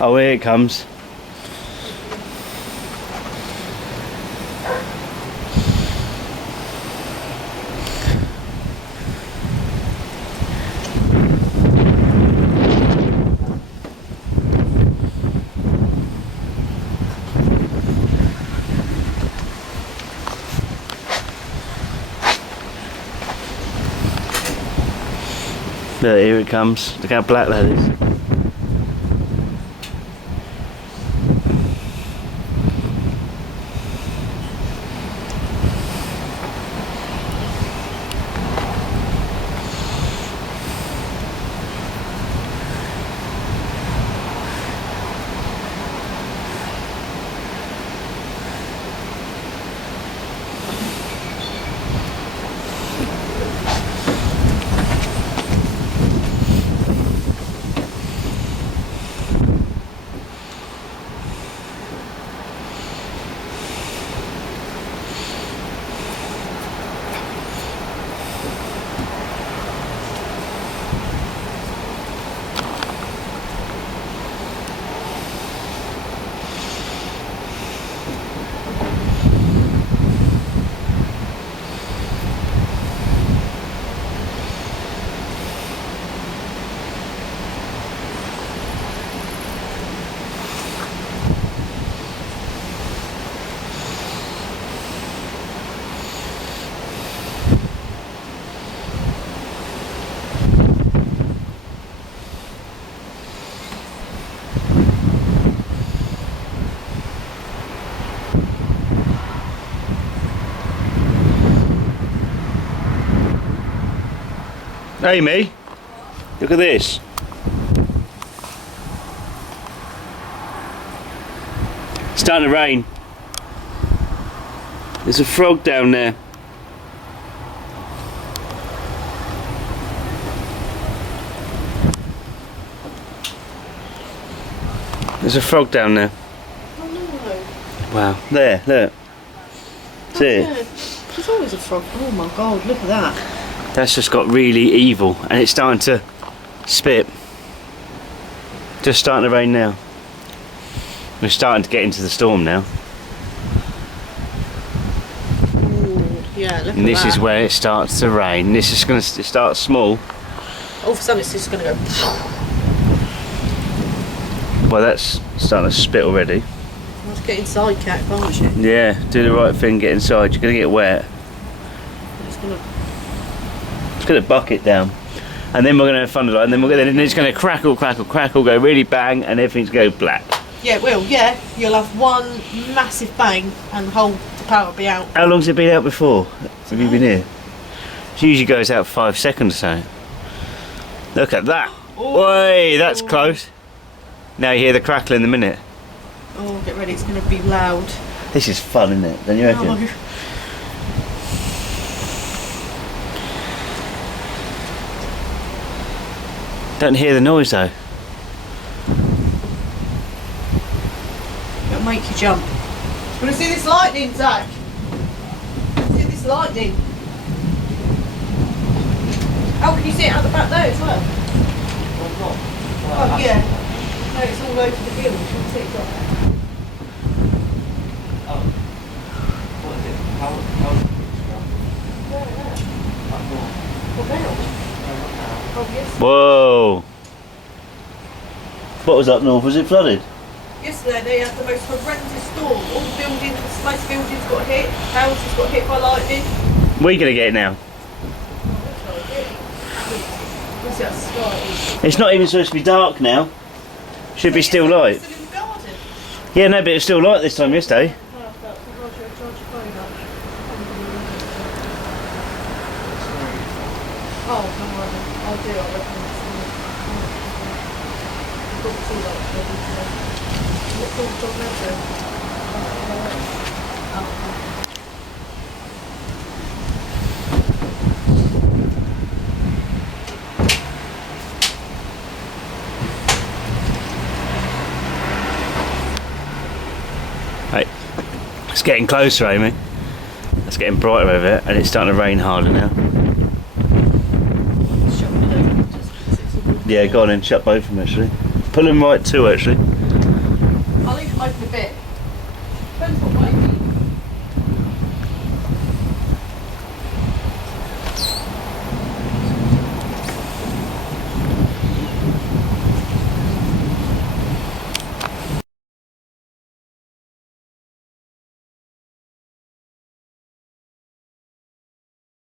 Oh, here it comes. Look, here it comes. Look how black that is. Amy, look at this. It's starting to rain. There's a frog down there. There's a frog down there. Oh no. Wow. There, look. See it? Yeah. There's always a frog. Oh my god, look at that. That's just got really evil and it's starting to spit. Just starting to rain now. We're starting to get into the storm now. Ooh, yeah, look And at this that. is where it starts to rain. This is going to start small. All of a sudden it's just going to go. Well, that's starting to spit already. Let's get inside, Cat, can't you? Yeah, do the right thing, get inside. You're going to get wet. It's going to. Just going to bucket down. And then we're going to have thunder light, and then it's going to crackle, crackle, crackle, go really bang, and everything's going to go black. Yeah, it will, yeah. You'll have one massive bang and the whole power will be out. How long's it been out before? Have you been here? It usually goes out for 5 seconds or so. Look at that. Oi, that's close. Now you hear the crackle in a minute. Oh, get ready, it's going to be loud. This is fun, isn't it? Don't you reckon? Oh. Don't hear the noise though. It'll make you jump. Want to see this lightning, Zach? See this lightning? Oh, can you see it out the back there as well? Oh, yeah. No, it's all over the field. You can see it got there. Oh, yes. Whoa. What was up north? Was it flooded? Yesterday they had the most horrendous storm. All the buildings, most buildings got hit. Houses got hit by lightning. Where are you going to get it now? What's that sky? It's not even supposed to be dark now. Should be still light. Still in the garden. Yeah, no, but it's still light this time yesterday. Oh, come on. I'll do it. I reckon Right, it's getting closer, Amy. It's getting brighter over it, and it's starting to rain harder now. Yeah, go on in, shut both of them actually. Pull them right too actually. I'll leave them open a bit. Depends what way